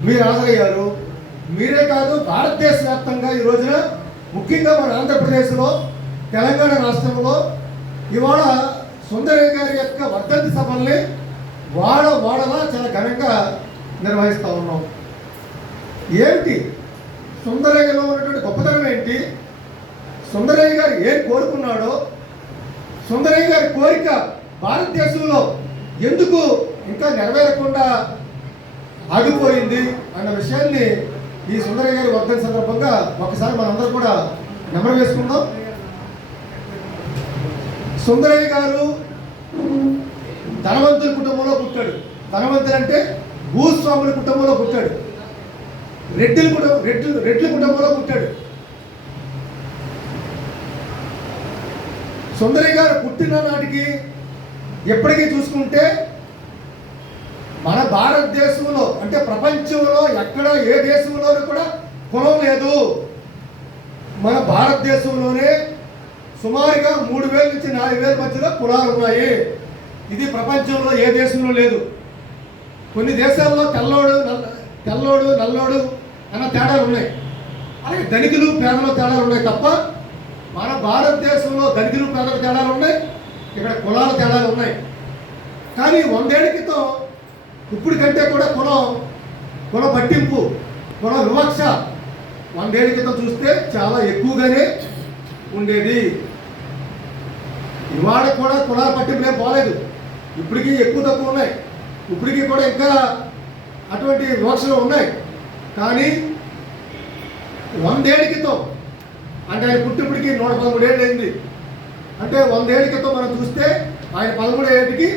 మీరు హాజరయ్యారు మీరే కాదు భారతదేశ వ్యాప్తంగా ఈ రోజున ముఖ్యంగా మన ఆంధ్రప్రదేశ్లో తెలంగాణ రాష్ట్రంలో ఇవాళ సుందరయ్య గారి యొక్క వర్ధంతి సభల్ని వాడ వాడలా చాలా ఘనంగా నిర్వహిస్తూ ఉన్నాం. ఏంటి సుందరయ్యలో ఉన్నటువంటి గొప్పతనం ఏంటి? సుందరయ్య గారు ఏం కోరుకున్నాడో? సుందరయ్య గారి కోరిక భారతదేశంలో ఎందుకు ఇంకా నెరవేరకుండా ఆగిపోయింది అన్న విషయాన్ని ఈ సుందరయ్య గారి వర్ధన సందర్భంగా ఒకసారి మనందరం కూడా నెమరు వేసుకుందాం. సుందరయ్య గారు ధనవంతుల కుటుంబంలో పుట్టాడు. ధనవంతులు అంటే భూస్వాముల కుటుంబంలో పుట్టాడు. రెడ్డిల కుటుంబం రెడ్డి రెడ్ల కుటుంబంలో పుట్టాడు. సుందరయ్య గారు పుట్టిన నాటికి ఎప్పటికీ చూసుకుంటే మన భారతదేశంలో అంటే ప్రపంచంలో ఎక్కడ ఏ దేశంలోనూ కూడా కులం లేదు. మన భారతదేశంలోనే సుమారుగా మూడు వేల నుంచి నాలుగు వేల మధ్యలో కులాలు ఉన్నాయి. ఇది ప్రపంచంలో ఏ దేశంలో లేదు. కొన్ని దేశాల్లో తెల్లోడు నల్ల తెల్లోడు నల్లోడు అన్న తేడాలు ఉన్నాయి. అలాగే ధనికులు పేదల తేడాలు ఉన్నాయి తప్ప మన భారతదేశంలో ధనికులు పేదల తేడాలు ఉన్నాయి. ఇక్కడ కులాల తేడాలు ఉన్నాయి. కానీ వందేళ్ళ క్రితం ఇప్పుడు కంటే కూడా కులం కుల పట్టింపు కుల వివక్ష వందేళ్ళ క్రితం చూస్తే చాలా ఎక్కువగానే ఉండేది. ఇవాళ కూడా కులాల పట్టింపులే పోలేదు. ఇప్పటికీ ఎక్కువ తక్కువ ఉన్నాయి. ఇప్పటికీ కూడా ఇంకా అటువంటి వివక్షలు ఉన్నాయి. కానీ వందేళ్ళ క్రితం అంటే ఆయన పుట్టిప్పటికి నూట పదమూడు ఏళ్ళు అయింది. అంటే వందేళ్ళ క్రితం మనం చూస్తే ఆయన పదమూడు ఏటికి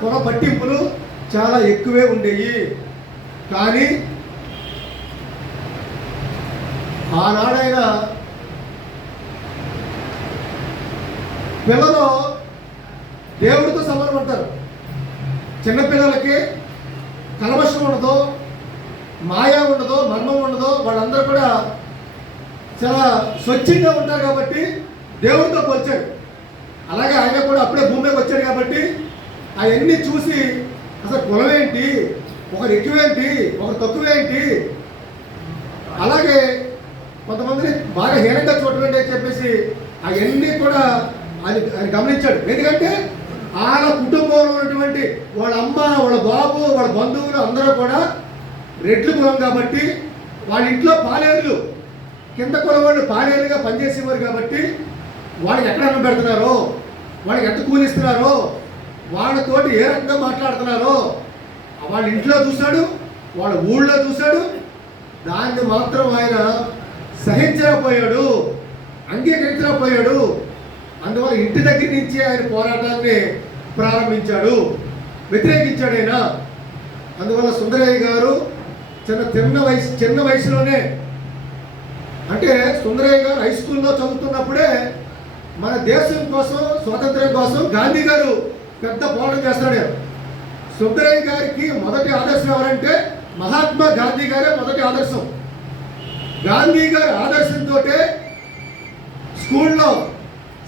కుల పట్టింపులు చాలా ఎక్కువే ఉండేవి కానీ ఆనాడైన పిల్లలు దేవుడితో సమానం అంటారు. చిన్నపిల్లలకి కలవశం ఉండదు మాయా ఉండదు మర్మం ఉండదు. వాళ్ళందరూ కూడా చాలా స్వచ్ఛంగా ఉంటారు కాబట్టి దేవుడితో పోల్చాడు. అలాగే ఆయన కూడా అప్పుడే భూమికి వచ్చాడు కాబట్టి అవన్నీ చూసి అసలు కులం ఏంటి ఒకరు ఎక్కువేంటి ఒకరు తక్కువేంటి అలాగే కొంతమందిని బాగా హీనంగా చూడటం అని చెప్పేసి అవన్నీ కూడా ఆయన ఆయన గమనించాడు. ఎందుకంటే వాళ్ళ కుటుంబంలో ఉన్నటువంటి వాళ్ళ అమ్మ వాళ్ళ బాబు వాళ్ళ బంధువులు అందరూ కూడా రెడ్లు కులం కాబట్టి వాళ్ళ ఇంట్లో పాలేరులు. కింద కులం వాళ్ళు పాలేరుగా పనిచేసేవారు కాబట్టి వాళ్ళకి ఎక్కడ అన్నం పెడుతున్నారో? వాళ్ళకి ఎంత కూలిస్తున్నారో వాళ్ళతోటి ఏ రకంగా మాట్లాడుతున్నారో వాళ్ళ ఇంట్లో చూశాడు వాళ్ళ ఊళ్ళో చూశాడు దాన్ని మాత్రం ఆయన సహించకపోయాడు అంగీకరించకపోయాడు. అందువల్ల ఇంటి దగ్గర నుంచి ఆయన పోరాటాన్ని ప్రారంభించాడు వ్యతిరేకించాడు ఆయన. అందువల్ల సుందరయ్య గారు చిన్న చిన్న వయసు చిన్న వయసులోనే అంటే సుందరయ్య గారు హై స్కూల్లో చదువుతున్నప్పుడే మన దేశం కోసం స్వాతంత్ర్యం కోసం గాంధీ గారు పెద్ద పోరాటం చేస్తాడు సుందరయ్య గారికి మొదటి ఆదర్శం ఎవరంటే మహాత్మా గాంధీ గారే మొదటి ఆదర్శం. గాంధీ గారి ఆదర్శంతో స్కూల్లో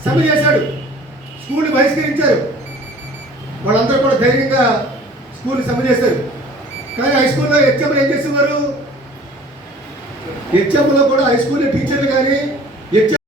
సమ్మె చేశాడు. స్కూల్ని బహిష్కరించారు. వాళ్ళందరూ కూడా ధైర్యంగా స్కూల్ని సమ్మె చేశారు. కానీ హై స్కూల్లో హెచ్ఎంలు ఏం చేసేవారు? హెచ్ఎంలో కూడా హై స్కూల్ టీచర్లు కానీ హెచ్ఎం